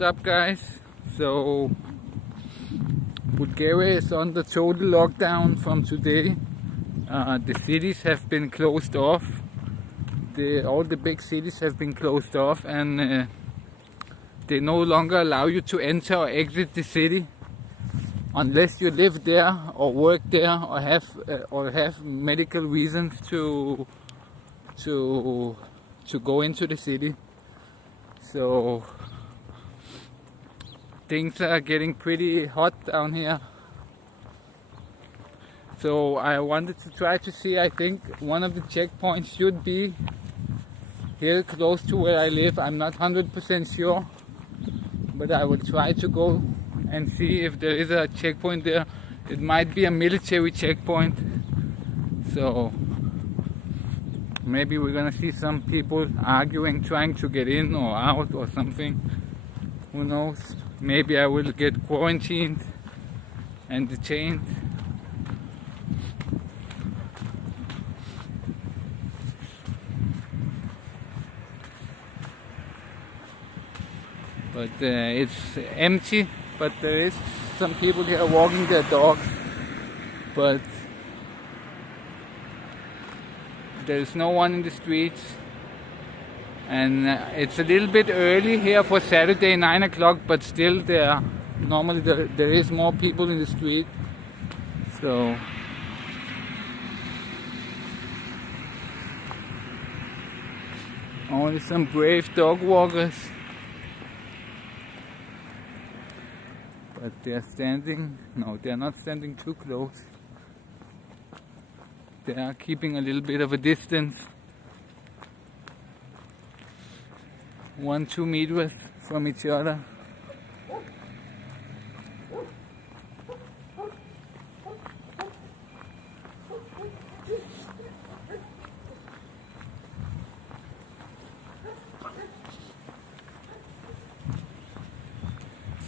What's up, guys? So Bulgaria is under total lockdown from today. The cities have been closed off. All the big cities have been closed off, and they no longer allow you to enter or exit the city unless you live there or work there or have medical reasons to go into the city. So things are getting pretty hot down here. So I wanted to try to see, I think one of the checkpoints should be here close to where I live. I'm not 100% sure, but I will try to go and see if there is a checkpoint there. It might be a military checkpoint, so maybe we're gonna see some people arguing, trying to get in or out or something. Who knows? Maybe I will get quarantined and detained. But it's empty, but there is some people here walking their dogs, but there's no one in the streets. And it's a little bit early here for Saturday, 9 o'clock, but still normally there is more people in the street. So only some brave dog walkers. But they're standing, no, they're not standing too close. They are keeping a little bit of a distance. 1-2 meters from each other.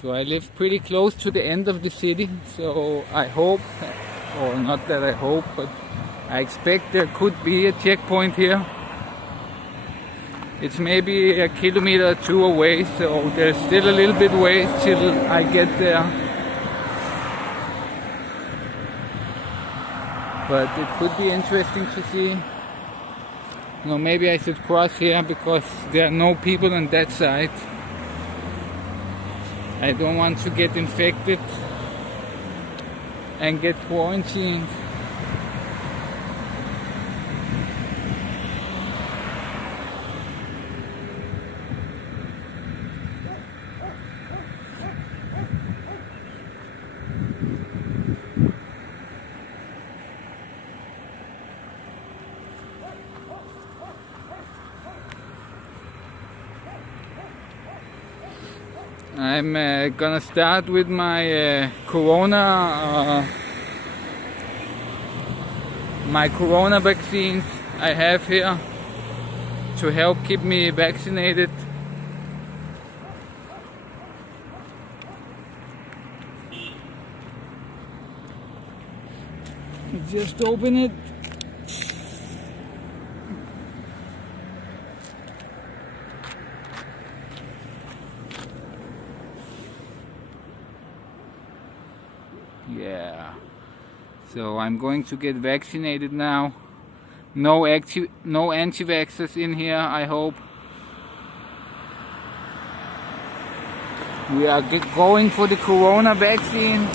So I live pretty close to the end of the city, so I hope, or not that I hope, but I expect there could be a checkpoint here. It's maybe a kilometer or two away, so there's still a little bit way till I get there. But it could be interesting to see. No, maybe I should cross here because there are no people on that side. I don't want to get infected and get quarantined. I'm gonna start with my corona vaccines I have here to help keep me vaccinated. Just open it. Yeah, so I'm going to get vaccinated now. No anti-vaxxers in here, I hope. We are going for the corona vaccine.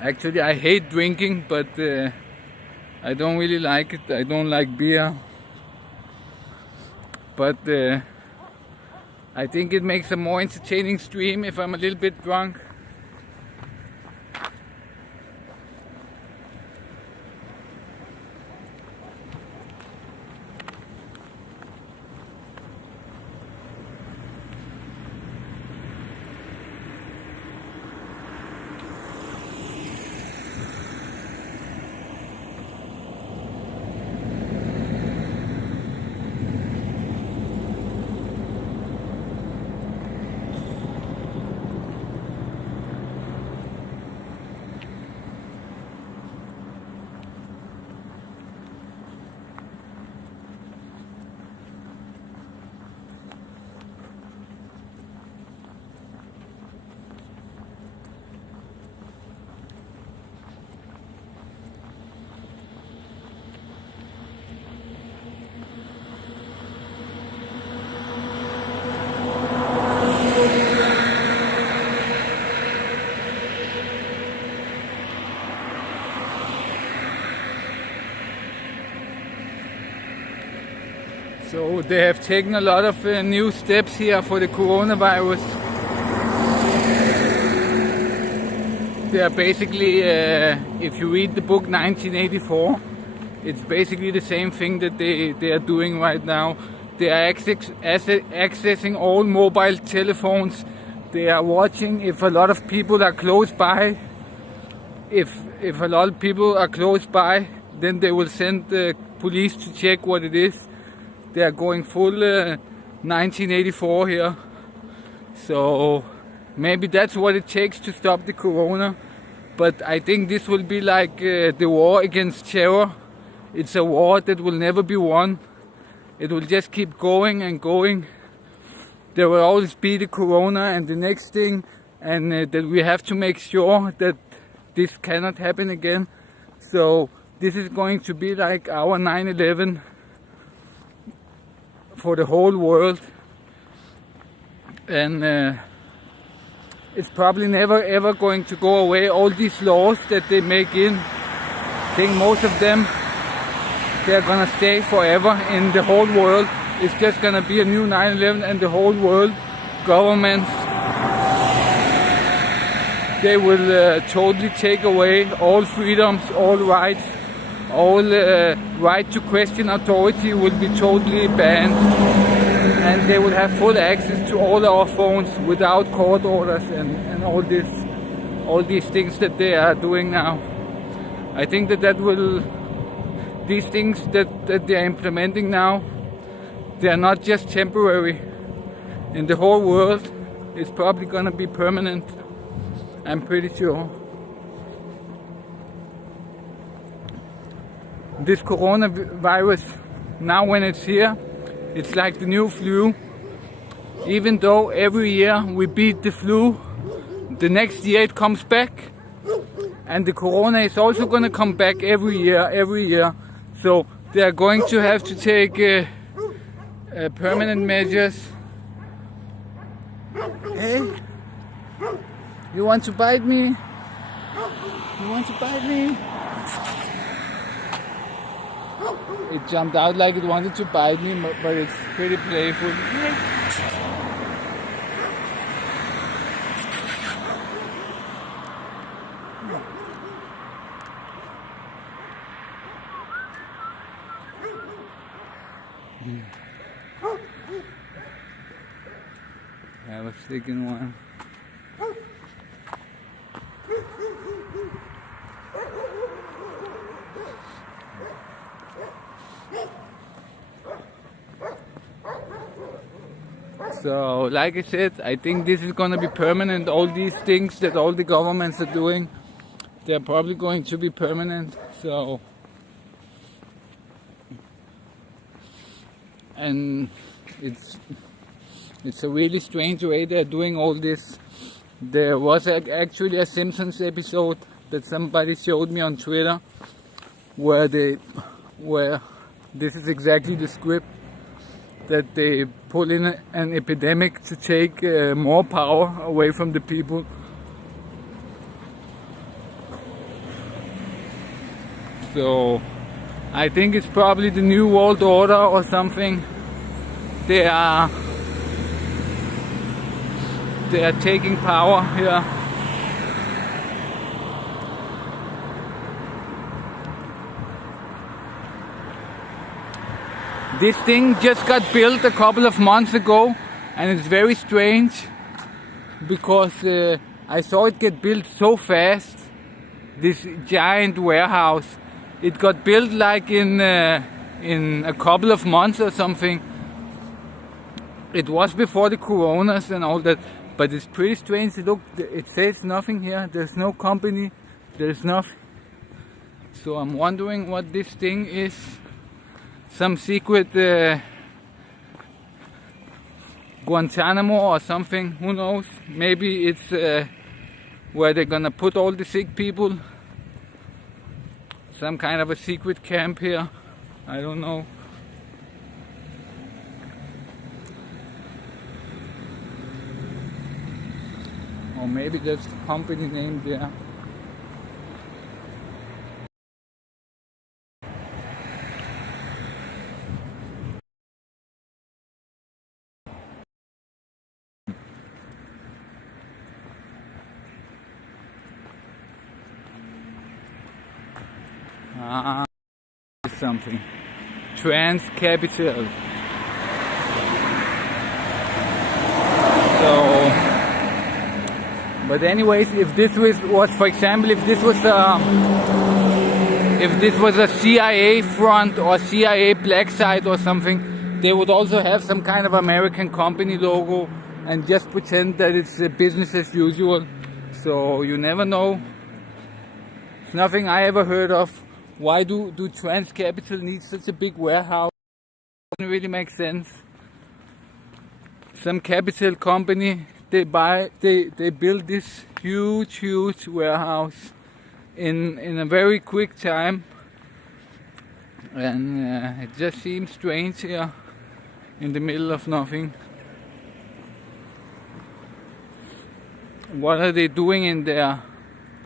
Actually, I hate drinking, but I don't really like it. I don't like beer, but I think it makes a more entertaining stream if I'm a little bit drunk. So they have taken a lot of new steps here for the coronavirus. They are basically, if you read the book 1984, it's basically the same thing that they are doing right now. They are accessing all mobile telephones. They are watching if a lot of people are close by. If a lot of people are close by, then they will send the police to check what it is. They are going full 1984 here. So maybe that's what it takes to stop the corona. But I think this will be like the war against terror. It's a war that will never be won. It will just keep going and going. There will always be the corona and the next thing, and that we have to make sure that this cannot happen again. So this is going to be like our 9/11 for the whole world. And it's probably never ever going to go away. All these laws that they make in, I think most of them, they're gonna stay forever in the whole world. It's just gonna be a new 9/11, and the whole world governments, they will totally take away all freedoms, all rights, all right to question authority will be totally banned, and they will have full access to all our phones without court orders and all these things that they are doing now. I think that will, these things that they are implementing now, they are not just temporary. In the whole world, it's probably gonna be permanent. I'm pretty sure. This coronavirus, now when it's here, it's like the new flu. Even though every year we beat the flu, the next year it comes back. And the corona is also gonna come back every year. So they are going to have to take permanent measures. Hey, you want to bite me? You want to bite me? It jumped out like it wanted to bite me, but it's pretty playful. I was taking one. So, like I said, I think this is gonna be permanent. All these things that all the governments are doing, they're probably going to be permanent. So, and it's a really strange way they're doing all this. There was actually a Simpsons episode that somebody showed me on Twitter where this is exactly the script, that they pull in an epidemic to take more power away from the people. So I think it's probably the New World Order or something. They are taking power here. This thing just got built a couple of months ago, and it's very strange because I saw it get built so fast. This giant warehouse, it got built like in a couple of months or something. It was before the coronas and all that, but it's pretty strange. Look, it says nothing here. There's no company. There's nothing. So I'm wondering what this thing is. Some secret Guantanamo or something, who knows? Maybe it's where they're gonna put all the sick people. Some kind of a secret camp here, I don't know. Or maybe that's the company name there. Ah, something. Trans capital. So, but anyways, if this was, for example, if this was a CIA front or CIA black site or something, they would also have some kind of American company logo and just pretend that it's business as usual. So you never know. It's nothing I ever heard of. Why do Trans Capital need such a big warehouse? Doesn't really make sense. Some capital company, they build this huge warehouse in a very quick time, and it just seems strange here in the middle of nothing. What are they doing in their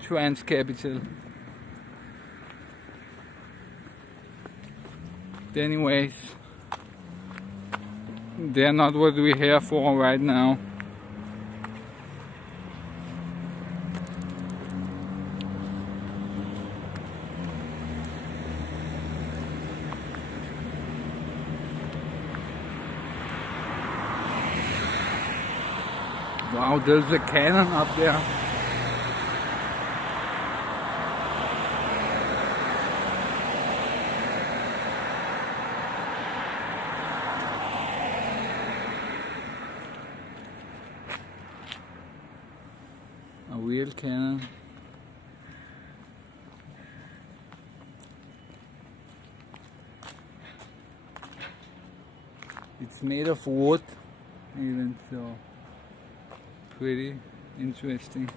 Trans Capital? Anyways, they're not what we're here for right now. Wow, there's a cannon up there. A real cannon. It's made of wood, even so. Pretty interesting.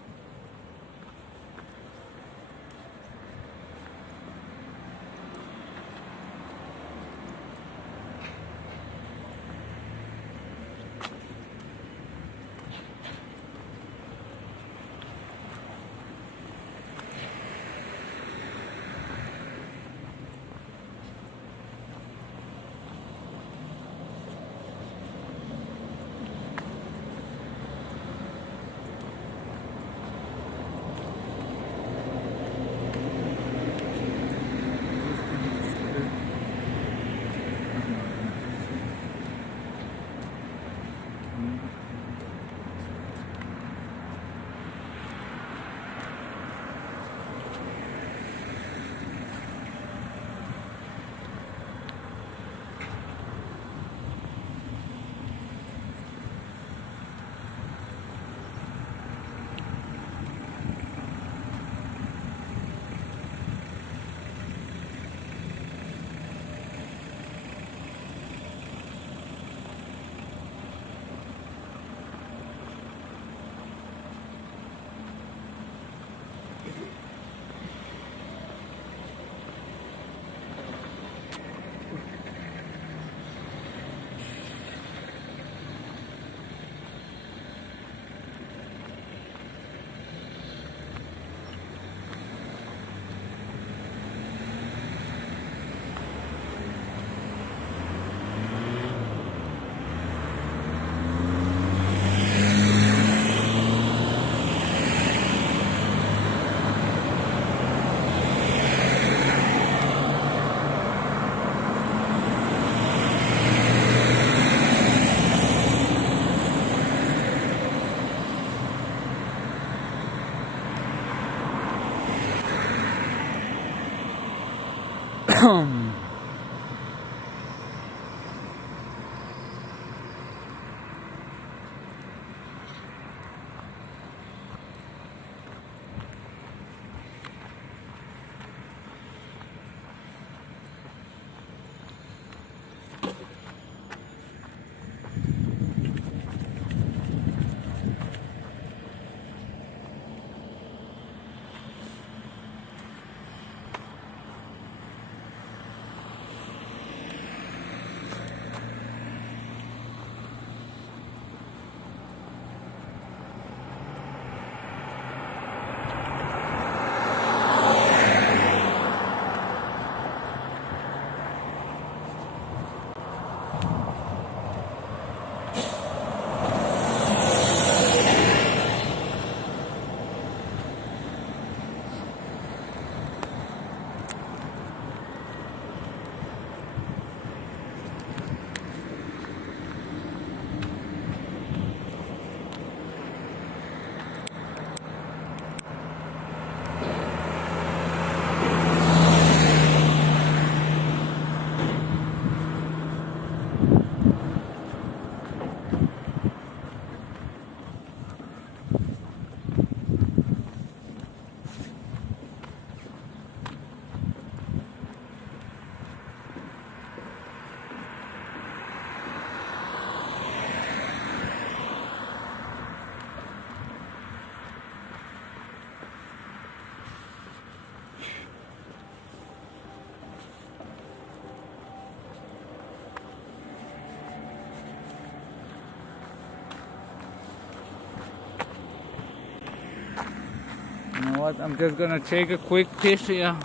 You know what? I'm just gonna take a quick piss here.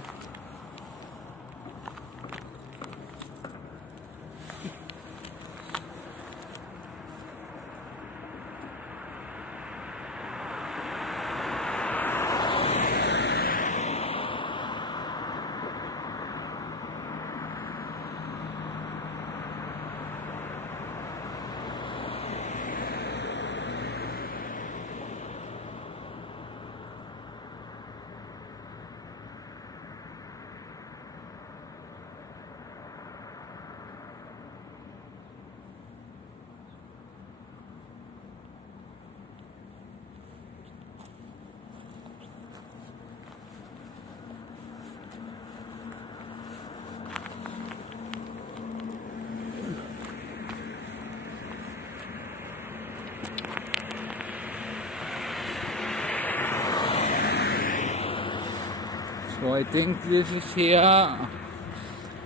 So I think this is here.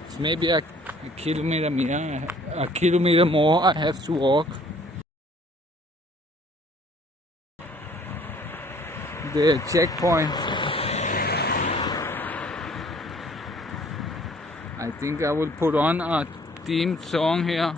It's maybe a kilometer more I have to walk. The checkpoint. I think I will put on a themed song here.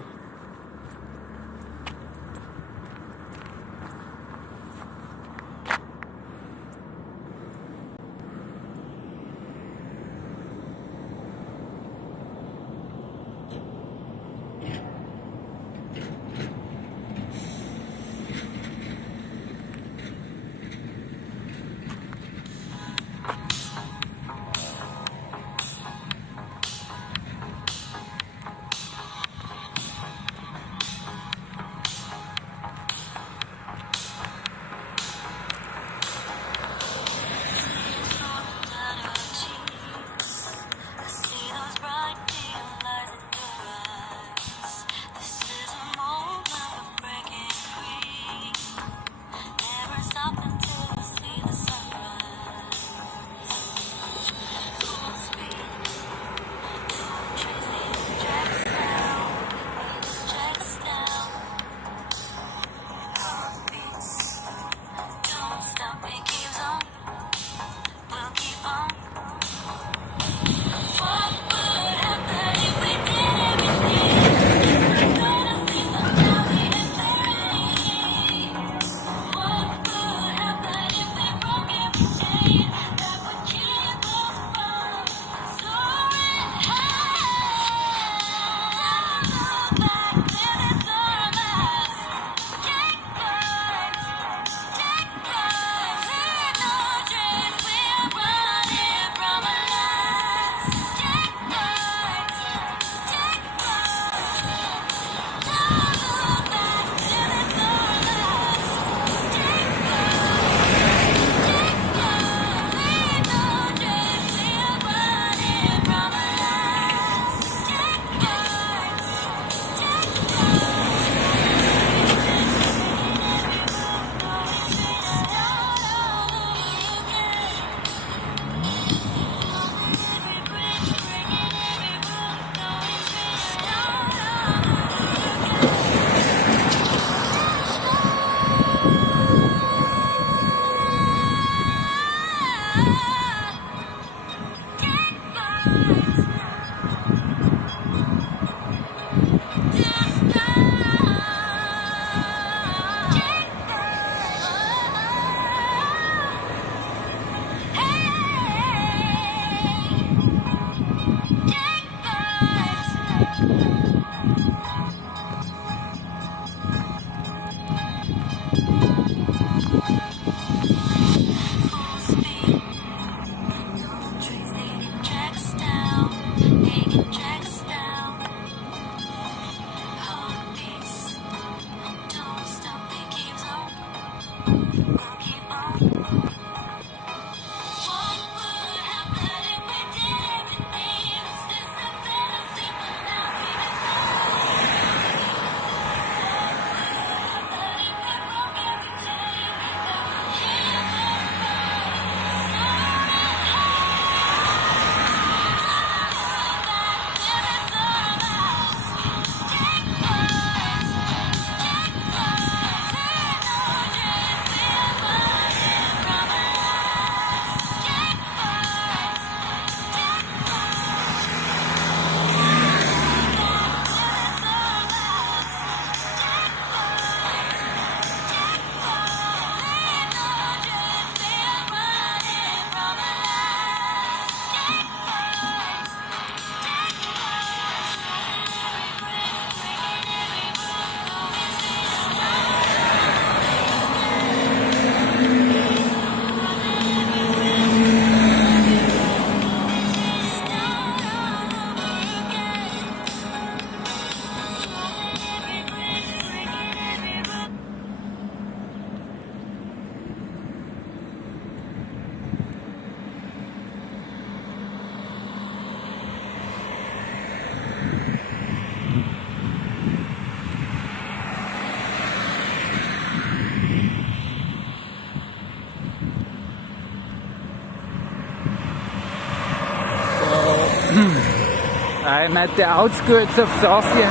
I'm at the outskirts of Sofia,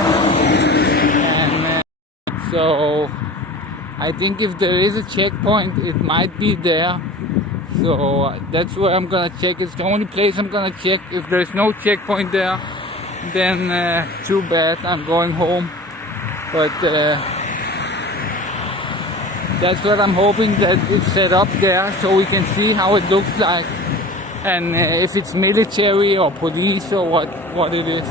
and so I think if there is a checkpoint, it might be there. So that's where I'm gonna check. It's the only place I'm gonna check. If there's no checkpoint there, then too bad, I'm going home. But that's what I'm hoping, that it's set up there so we can see how it looks like, and if it's military or police or what it is.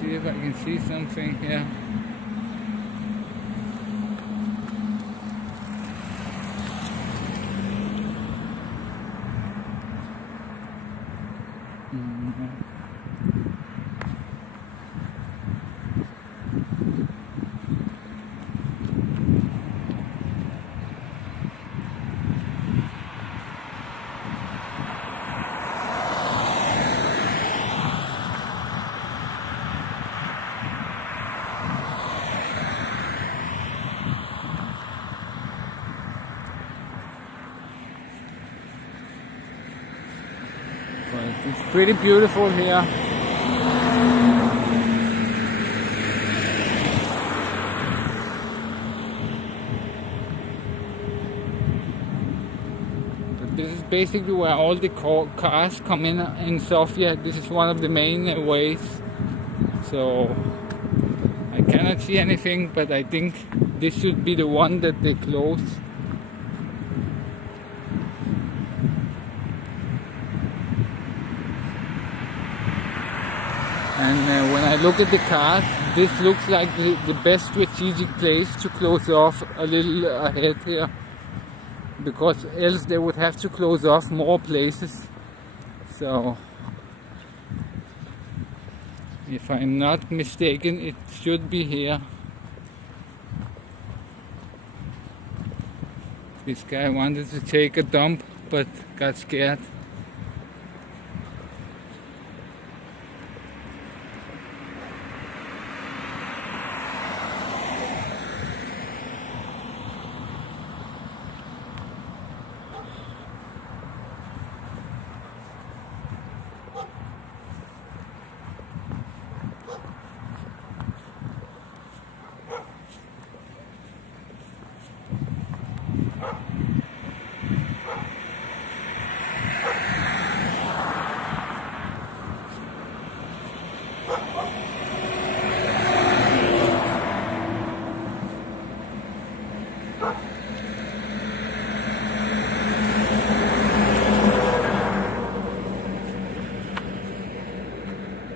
See if I can see something here. It's pretty beautiful here. But this is basically where all the cars come in Sofia. This is one of the main ways. So I cannot see anything, but I think this should be the one that they close. And when I look at the card, this looks like the best strategic place to close off a little ahead here, because else they would have to close off more places. So if I'm not mistaken, it should be here. This guy wanted to take a dump but got scared.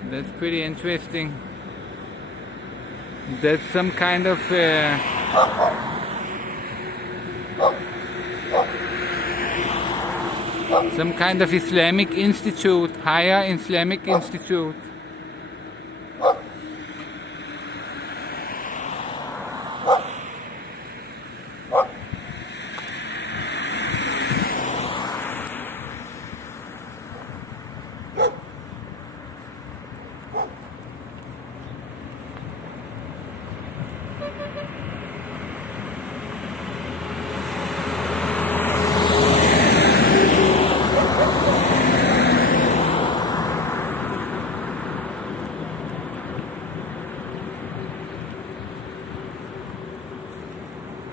That's pretty interesting. That's some kind of Islamic institute, higher Islamic institute.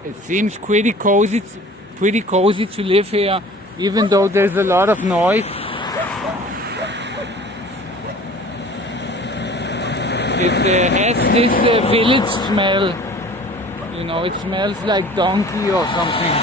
It seems pretty cozy to live here, even though there's a lot of noise. It has this village smell. You know, it smells like donkey or something.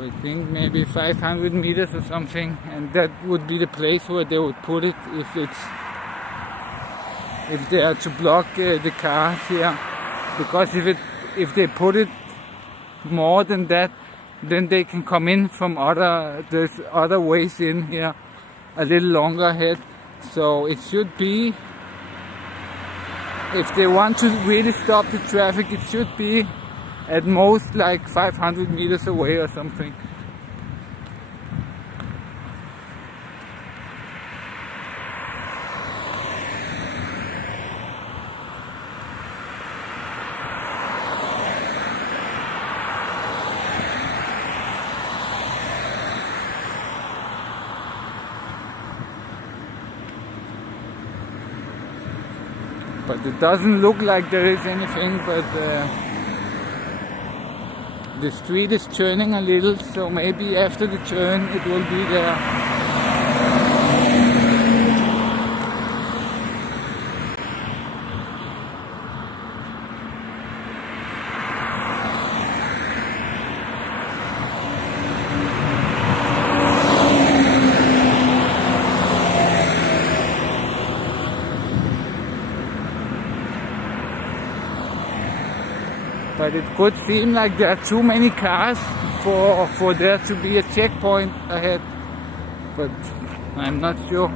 I think maybe 500 meters or something, and that would be the place where they would put it if they are to block the cars here. Because if they put it more than that, then they can come in from there's other ways in here a little longer ahead. So it should be, if they want to really stop the traffic, it should be at most like 500 meters away or something. But it doesn't look like there is anything, but the street is turning a little, so maybe after the turn it will be there. But it could seem like there are too many cars for there to be a checkpoint ahead, but I'm not sure.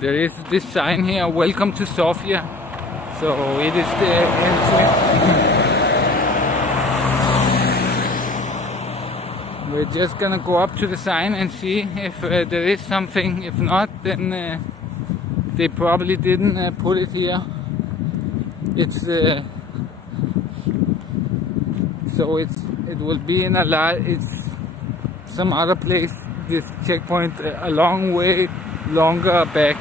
There is this sign here, welcome to Sofia. So it is the entrance. We're just gonna go up to the sign and see if there is something. If not, then they probably didn't put it here. It's so it will be in it's some other place. This checkpoint a long way longer back.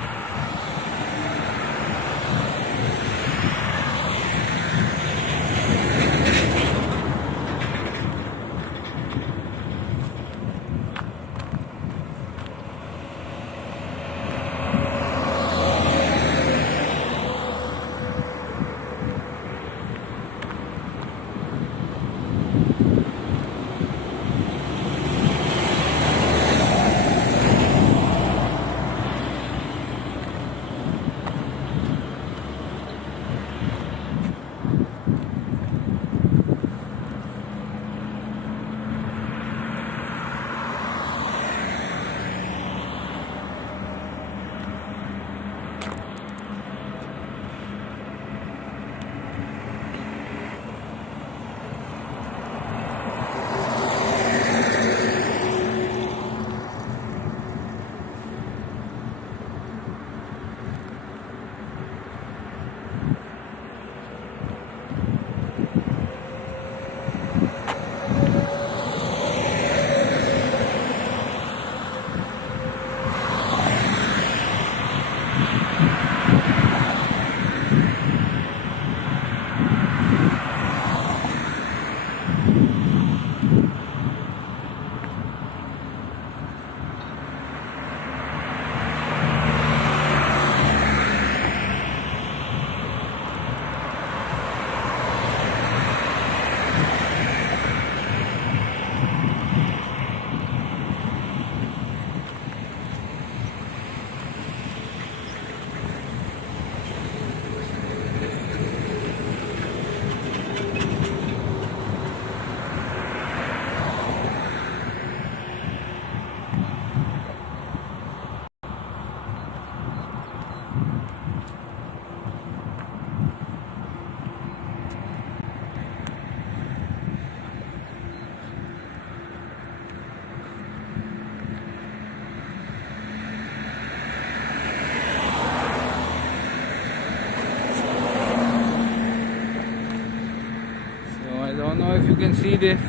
don't know if you can see this.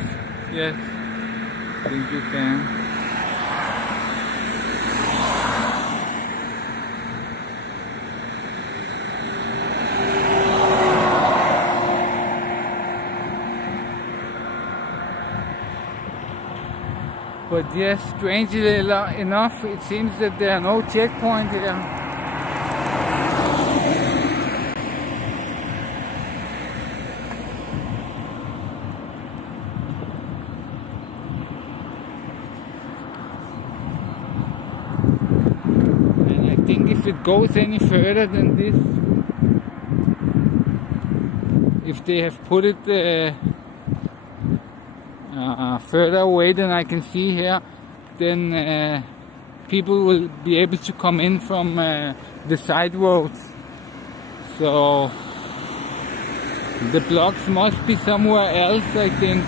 Yes, I think you can. But yes, strangely enough, it seems that there are no checkpoints here. And I think if it goes any further than this, if they have put it further away than I can see here, then people will be able to come in from the side roads. So the blocks must be somewhere else, I think.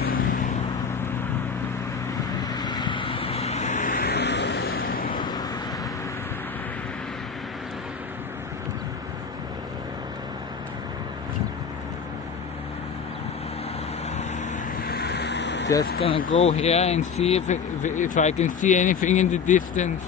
Just gonna go here and see if I can see anything in the distance.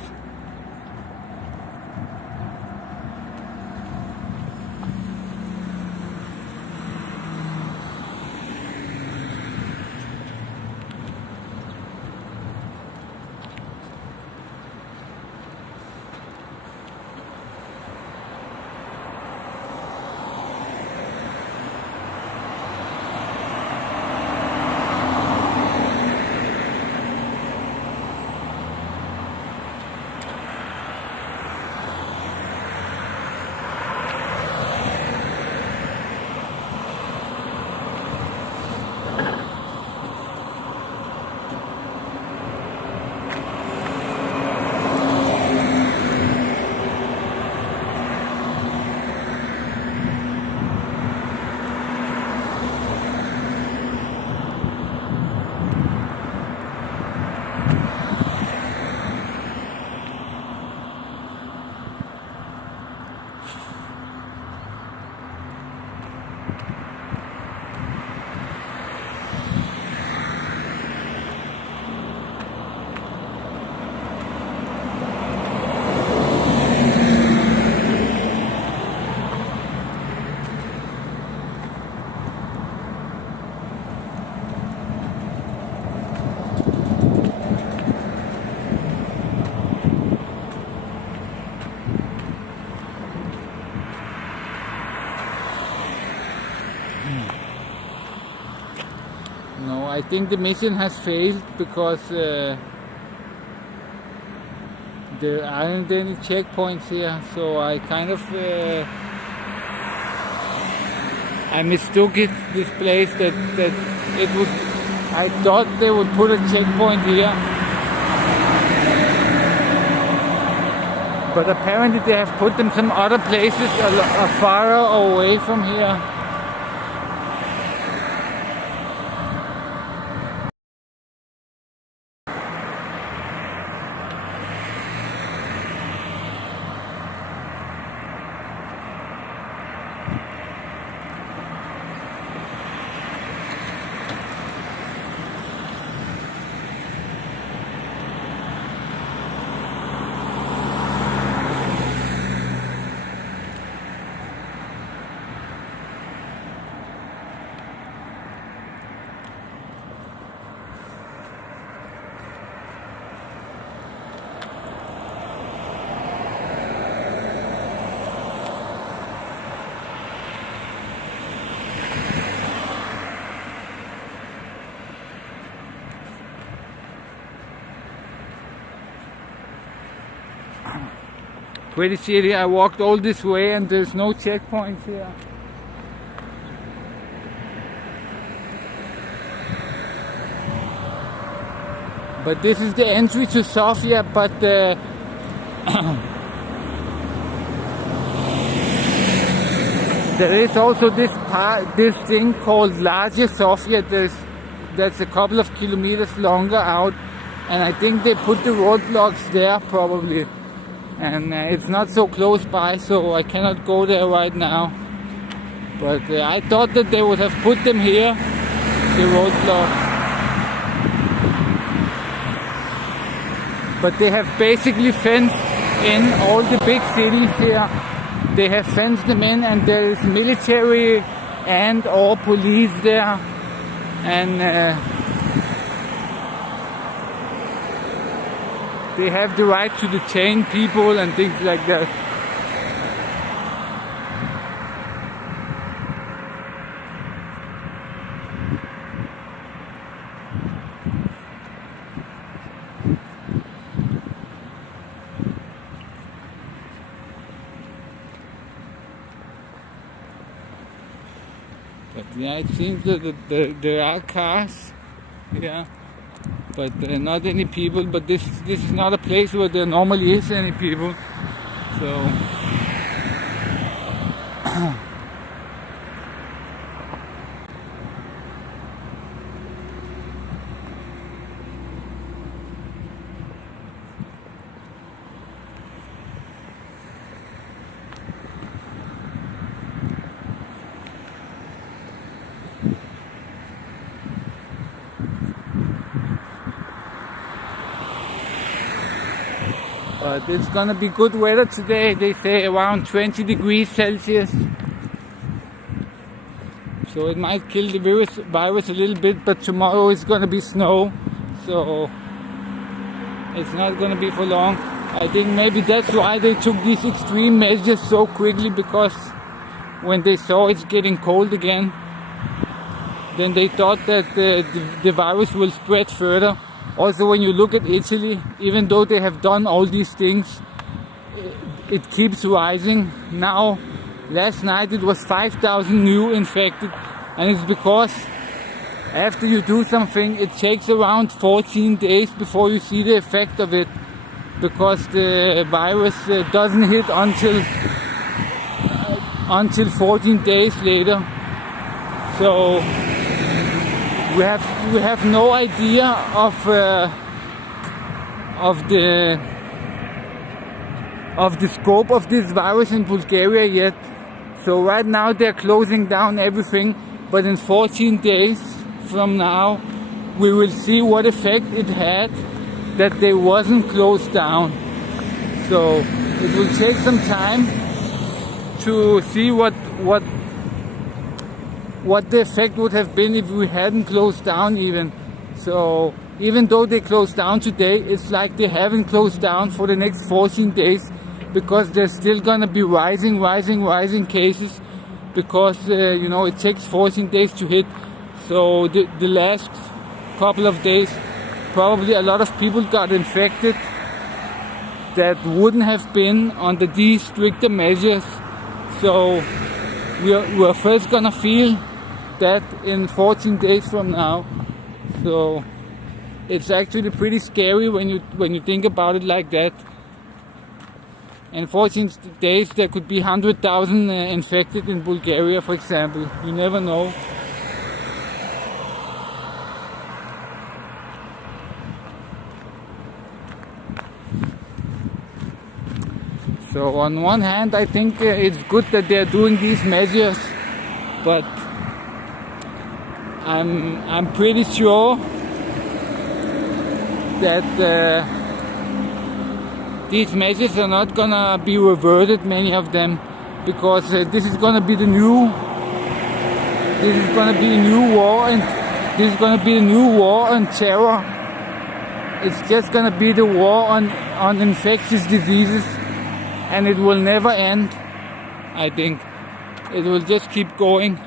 No, I think the mission has failed because there aren't any checkpoints here, so I kind of I mistook this place that it would. I thought they would put a checkpoint here, but apparently they have put them some other places far away from here. Pretty shitty. I walked all this way and there's no checkpoints here. But this is the entry to Sofia, but there is also this thing called Larger Sofia. That's a couple of kilometers longer out, and I think they put the roadblocks there probably. And it's not so close by, so I cannot go there right now. But I thought that they would have put them here. the roadblocks. But they have basically fenced in all the big cities here. They have fenced them in, and there is military and or police there, and they have the right to detain people and things like that. But yeah, it seems that there are cars, yeah, but not any people. But this is not a place where there normally is any people, so but it's gonna be good weather today. They say around 20 degrees Celsius. So it might kill the virus a little bit, but tomorrow it's gonna be snow. So it's not gonna be for long. I think maybe that's why they took these extreme measures so quickly, because when they saw it's getting cold again, then they thought that the virus will spread further. Also, when you look at Italy, even though they have done all these things, it keeps rising. Now, last night it was 5,000 new infected, and it's because after you do something, it takes around 14 days before you see the effect of it, because the virus doesn't hit until 14 days later. So we have no idea of the scope of this virus in Bulgaria yet. So right now they're closing down everything, but in 14 days from now we will see what effect it had that they wasn't closed down. So it will take some time to see what the effect would have been if we hadn't closed down even. So even though they closed down today, it's like they haven't closed down for the next 14 days, because there's still gonna be rising cases, because it takes 14 days to hit. So the last couple of days, probably a lot of people got infected that wouldn't have been under these stricter measures. So we're first gonna feel that in 14 days from now. So it's actually pretty scary when you think about it like that. In 14 days there could be 100,000 infected in Bulgaria, for example. You never know. So on one hand, I think it's good that they're doing these measures, but I'm pretty sure that these measures are not gonna be reverted, many of them, because this is gonna be the new war, and this is gonna be a new war on terror. It's just gonna be the war on infectious diseases, and it will never end. I think it will just keep going.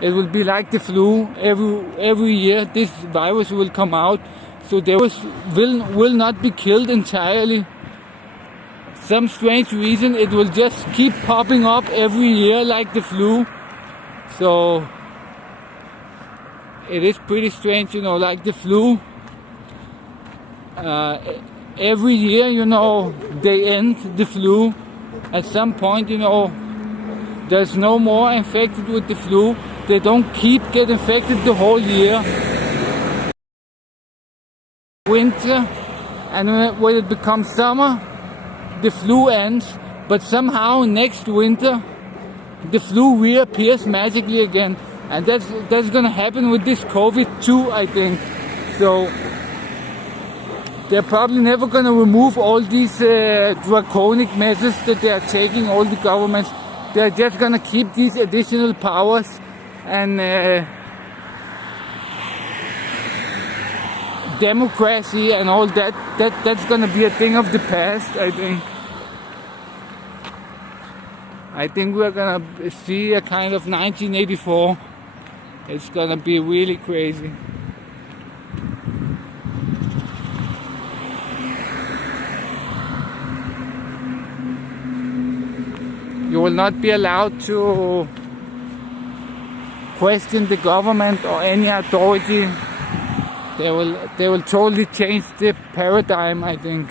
It will be like the flu. Every year this virus will come out, so there will not be killed entirely. Some strange reason it will just keep popping up every year like the flu. So it is pretty strange, like the flu. Every year, they end the flu. At some point, there's no more infected with the flu. They don't get infected the whole year. Winter, and when it becomes summer, the flu ends. But somehow next winter, the flu reappears magically again. And that's gonna happen with this COVID too, I think. So they're probably never gonna remove all these draconic measures that they are taking, all the governments. They're just gonna keep these additional powers, and democracy and all that's gonna be a thing of the past, I think. I think we're gonna see a kind of 1984. It's gonna be really crazy. You will not be allowed to question the government or any authority. They will totally change the paradigm, I think.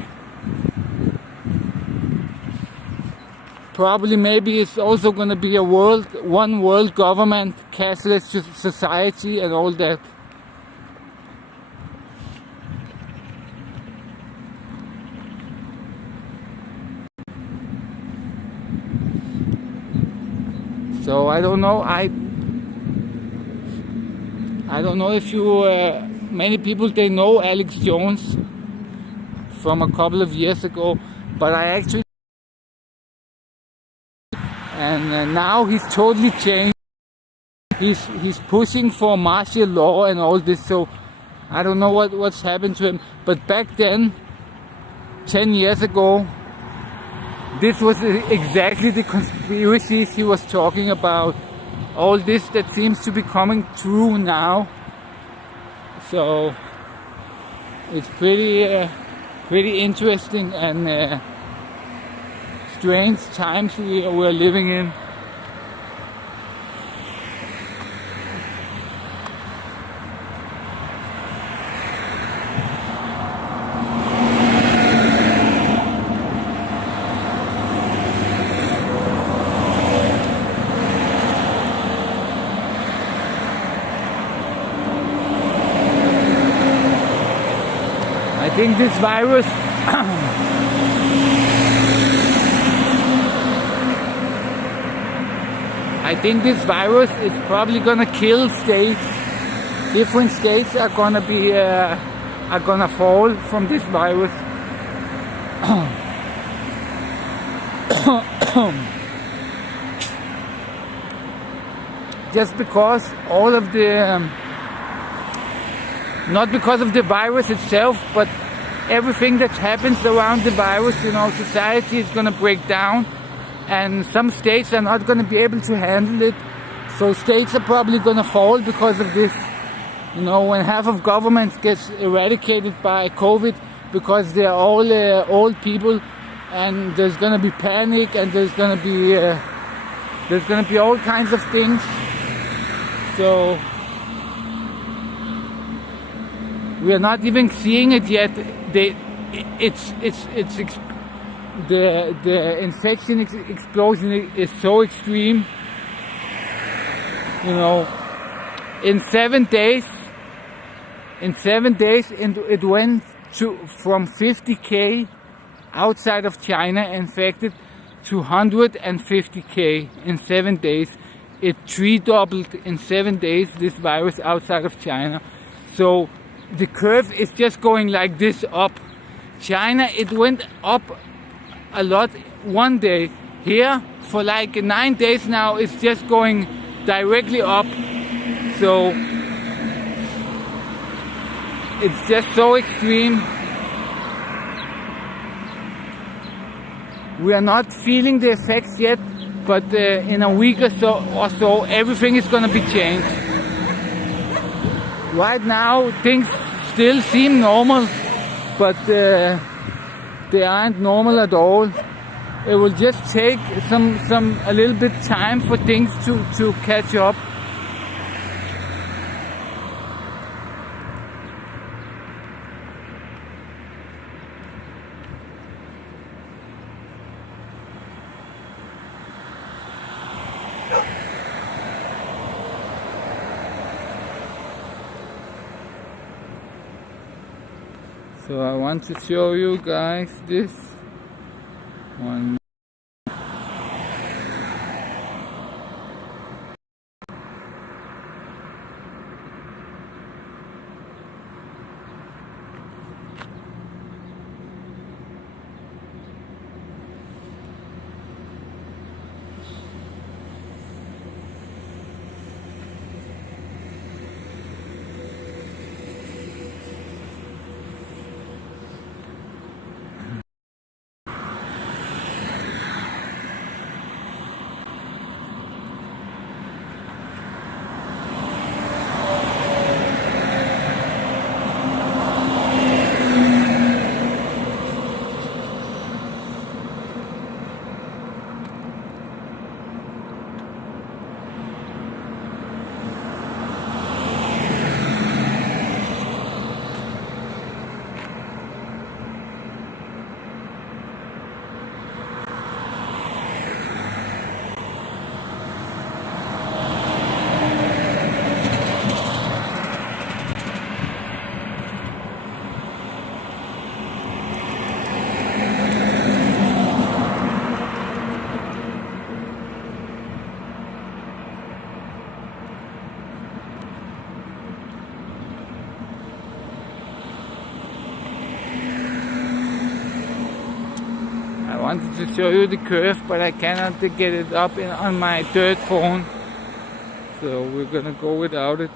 Probably maybe it's also going to be a one world government, cashless society and all that. So I don't know. I don't know if you many people, they know Alex Jones from a couple of years ago, but I actually, and now he's totally changed. He's pushing for martial law and all this. So I don't know what's happened to him. But back then, 10 years ago, this was exactly the conspiracies he was talking about. All this that seems to be coming true now. So it's pretty interesting and strange times we're living in. I think this virus is probably gonna kill states. Different states are gonna fall from this virus. Just because all of the not because of the virus itself, but everything that happens around the virus, society is gonna break down, and some states are not gonna be able to handle it. So states are probably gonna fall because of this. When half of governments gets eradicated by COVID because they're all old people, and there's gonna be panic, and there's gonna be all kinds of things. So we are not even seeing it yet. The infection explosion is so extreme. In 7 days, it went from 50K outside of China infected to 150K in 7 days. It tripled in 7 days, this virus outside of China. So the curve is just going like this up. China, it went up a lot one day. Here, for like 9 days now, it's just going directly up. So it's just so extreme. We are not feeling the effects yet, but in a week or so, everything is going to be changed. Right now, things still seem normal, but they aren't normal at all. It will just take a little bit time for things to catch up. So I want to show you guys this one. wanted to show you the curve, but I cannot get it up on my third phone, so we're gonna go without it.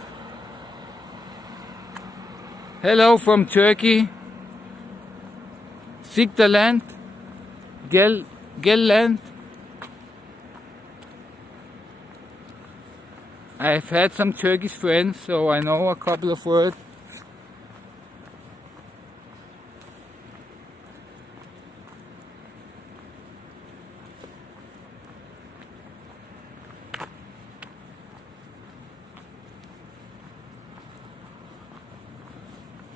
Hello from Turkey. Siktaland. Gelland. I've had some Turkish friends, so I know a couple of words.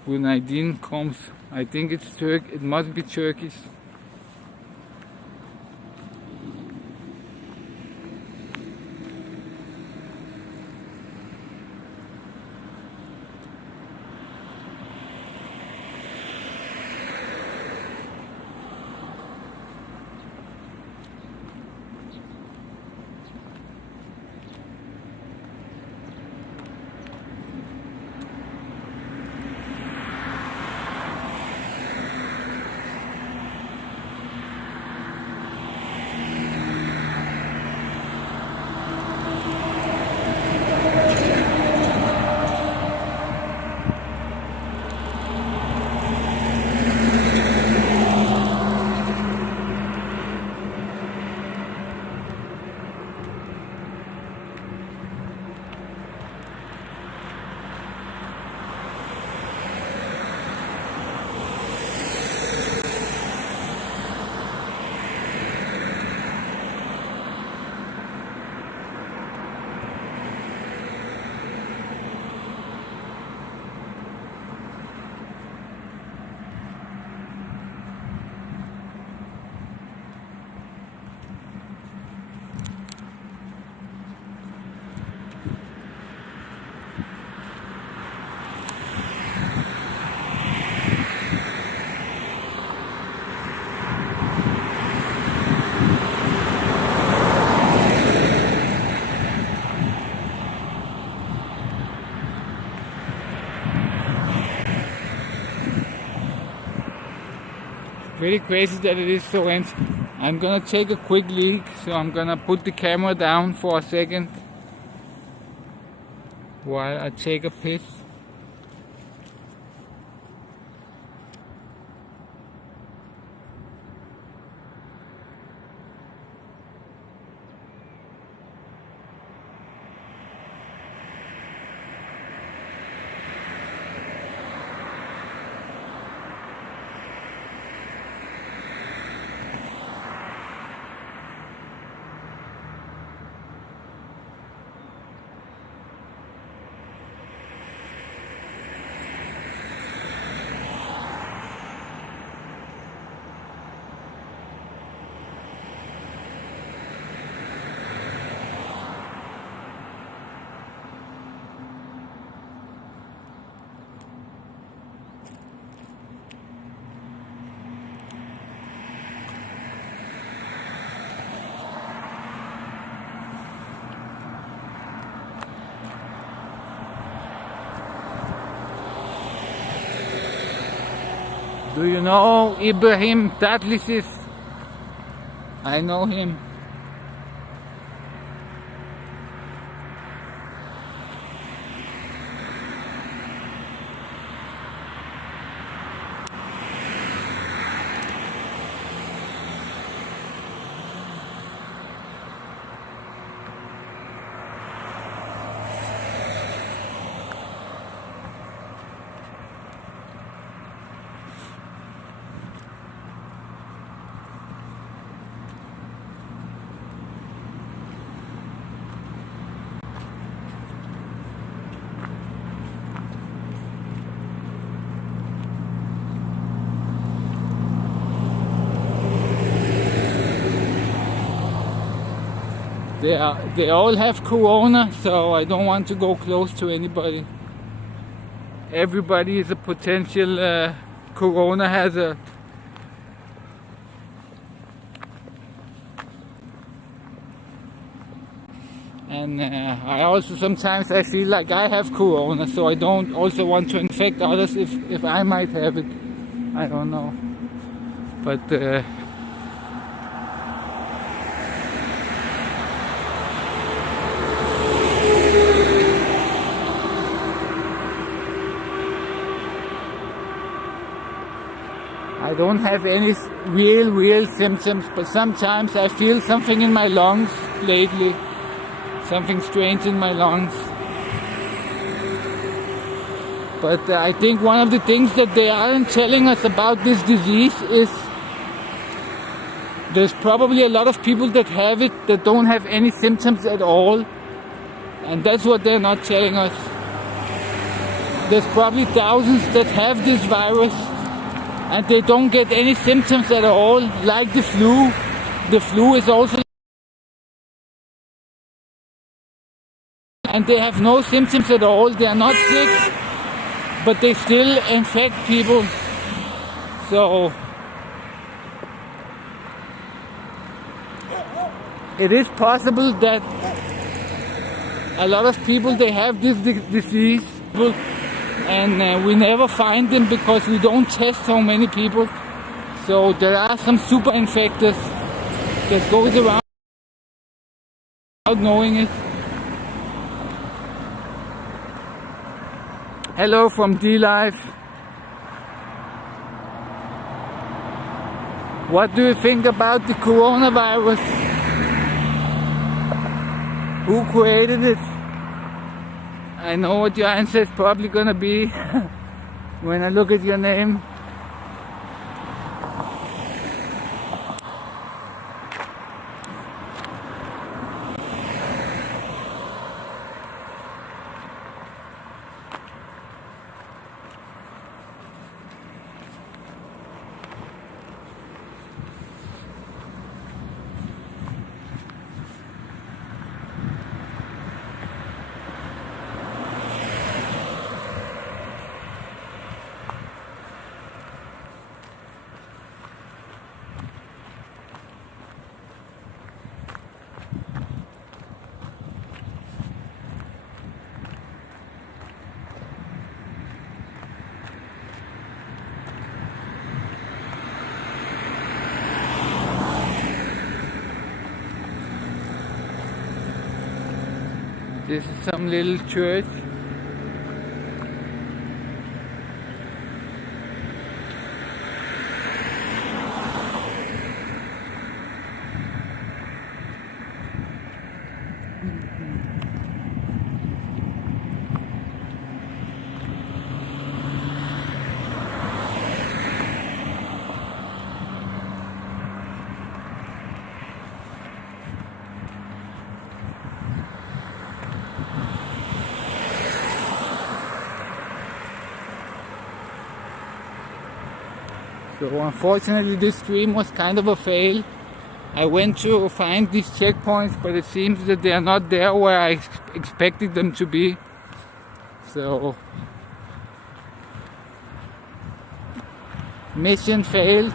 Günaydin comes, I think it's it must be Turkish. Very crazy that it is so empty. I'm gonna take a quick leak, so I'm gonna put the camera down for a second while I take a piss. Do you know Ibrahim Tatlisis? I know him. They all have corona, so I don't want to go close to anybody. Everybody is a potential corona hazard. And I also sometimes I feel like I have corona, so I don't also want to infect others if I might have it. I don't know. But don't have any real symptoms, but sometimes I feel something in my lungs lately. Something strange in my lungs. But I think one of the things that they aren't telling us about this disease is there's probably a lot of people that have it that don't have any symptoms at all. And that's what they're not telling us. There's probably thousands that have this virus and they don't get any symptoms at all, like the flu. The flu is also, and they have no symptoms at all. They are not sick, but they still infect people. So it is possible that a lot of people, they have this disease, and we never find them because we don't test so many people. So there are some super infectors that goes around without knowing it. Hello from D-Life. What do you think about the coronavirus? Who created it? I know what your answer is probably gonna be when I look at your name. This is some little church. So unfortunately this stream was kind of a fail. I went to find these checkpoints, but it seems that they are not there where I expected them to be. So mission failed.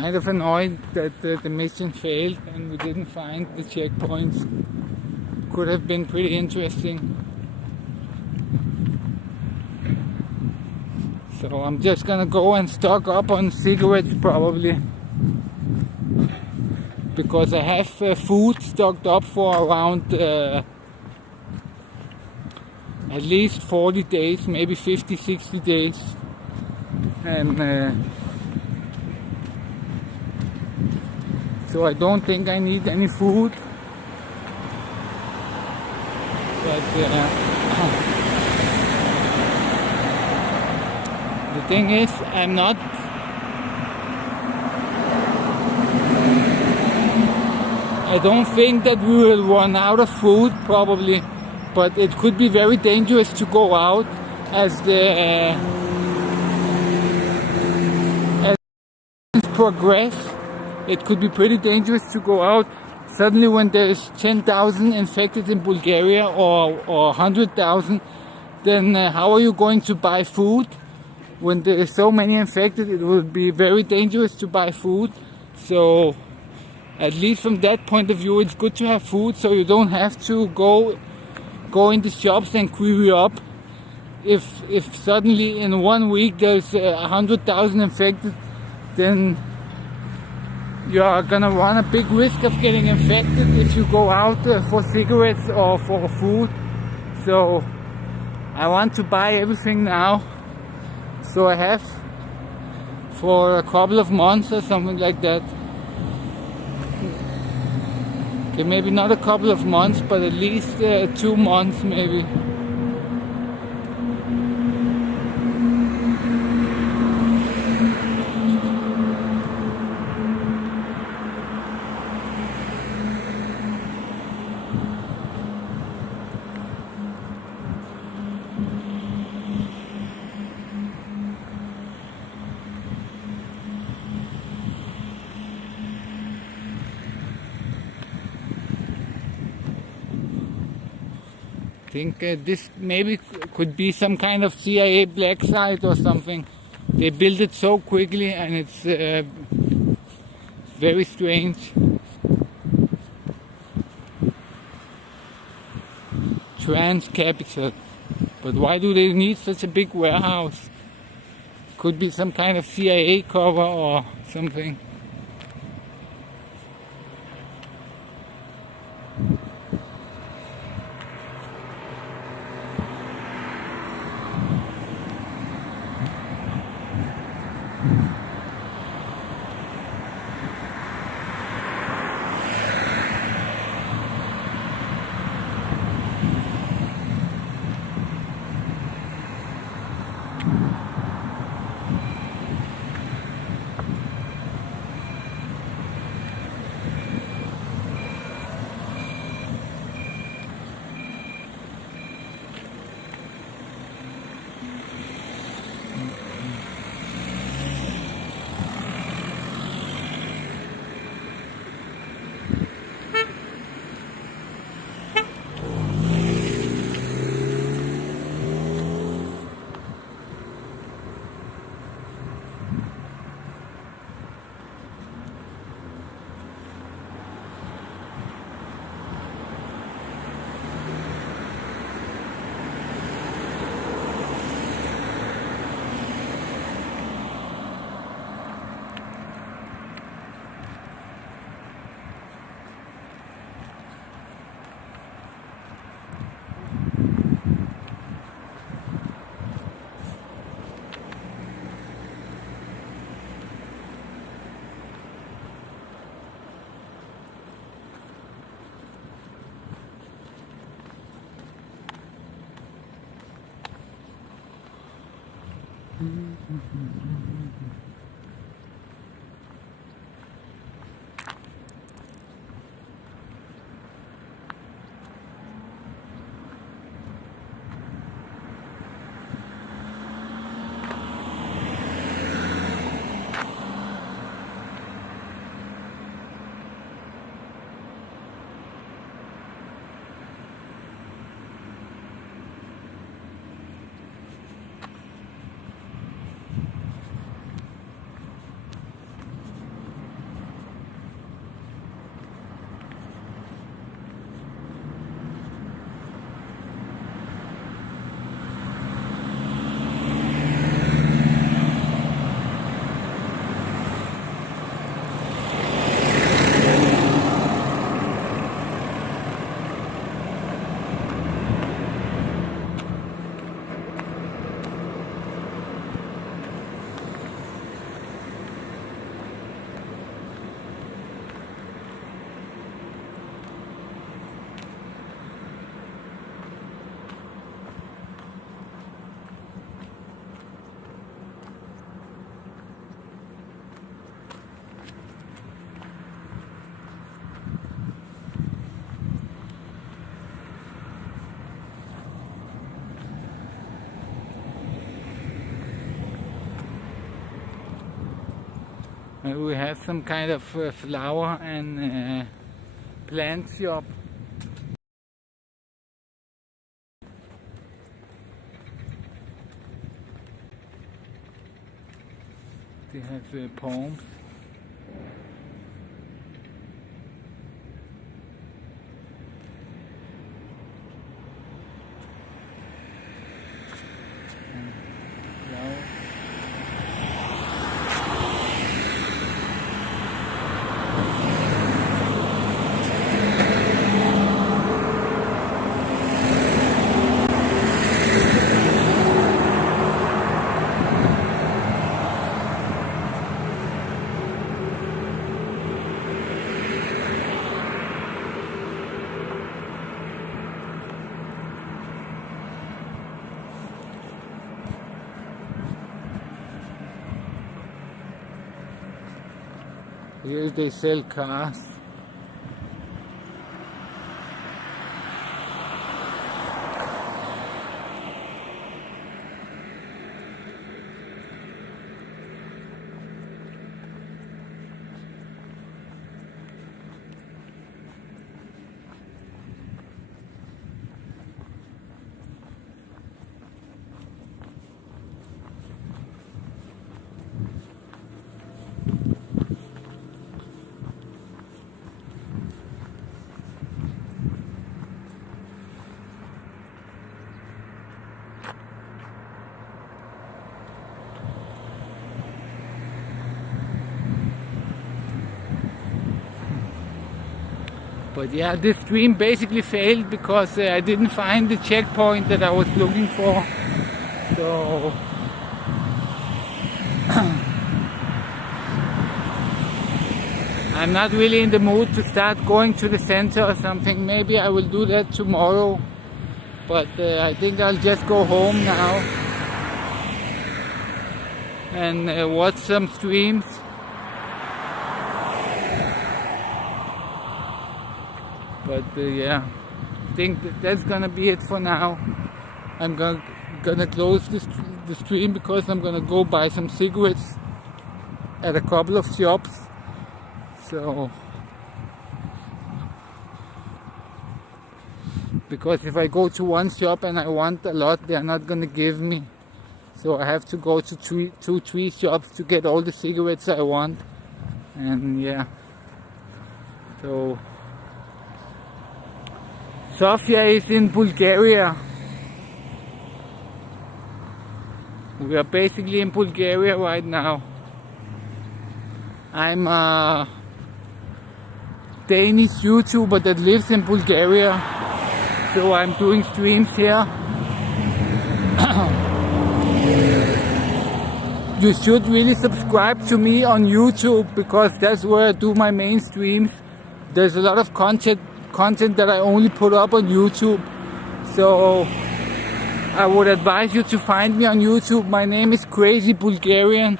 kind of annoyed that the mission failed and we didn't find the checkpoints. Could have been pretty interesting. So I'm just gonna go and stock up on cigarettes probably, because I have food stocked up for around at least 40 days, maybe 50, 60 days. And so I don't think I need any food. But the thing is, I don't think that we will run out of food probably, but it could be very dangerous to go out as the progress. It could be pretty dangerous to go out suddenly when there's 10,000 infected in Bulgaria or 100,000. Then how are you going to buy food? When there is so many infected, it will be very dangerous to buy food. So at least from that point of view, it's good to have food, so you don't have to go in the shops and queue up. If suddenly in 1 week there's 100,000 infected, then you are gonna run a big risk of getting infected if you go out for cigarettes or for food. So I want to buy everything now, so I have for a couple of months or something like that. Okay, maybe not a couple of months, but at least 2 months maybe. I think this maybe could be some kind of CIA black site or something. They built it so quickly and it's very strange. Trans capital. But why do they need such a big warehouse? Could be some kind of CIA cover or something. We have some kind of flower and plant shop. They have poems. Here they sell cars. But yeah, this stream basically failed because I didn't find the checkpoint that I was looking for. So I'm not really in the mood to start going to the center or something. Maybe I will do that tomorrow. But I think I'll just go home now and watch some streams. But yeah, I think that's gonna be it for now. I'm gonna close the stream because I'm gonna go buy some cigarettes at a couple of shops. So, because if I go to one shop and I want a lot, they're not gonna give me. So I have to go to three shops to get all the cigarettes I want. And yeah, so Sofia is in Bulgaria. We are basically in Bulgaria right now. I'm a Danish YouTuber that lives in Bulgaria, so I'm doing streams here. You should really subscribe to me on YouTube because that's where I do my main streams. There's a lot of content that I only put up on YouTube, so I would advise you to find me on YouTube. My name is Crazy Bulgarian.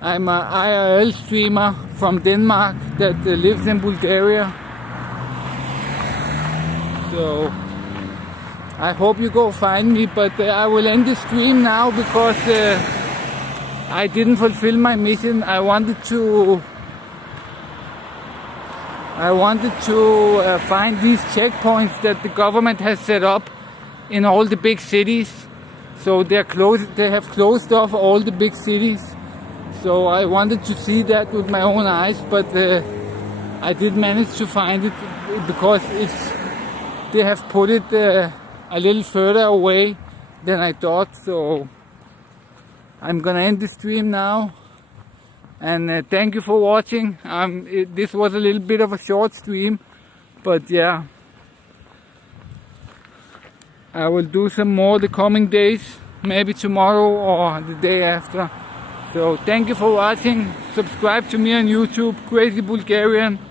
I'm an IRL streamer from Denmark that lives in Bulgaria. So I hope you go find me, but I will end the stream now because I didn't fulfill my mission. I wanted to find these checkpoints that the government has set up in all the big cities. So they have closed off all the big cities. So I wanted to see that with my own eyes, but I did manage to find it because they have put it a little further away than I thought. So I'm gonna end the stream now. And thank you for watching. This was a little bit of a short stream, but yeah, I will do some more the coming days, maybe tomorrow or the day after. So thank you for watching. Subscribe to me on YouTube, Crazy Bulgarian.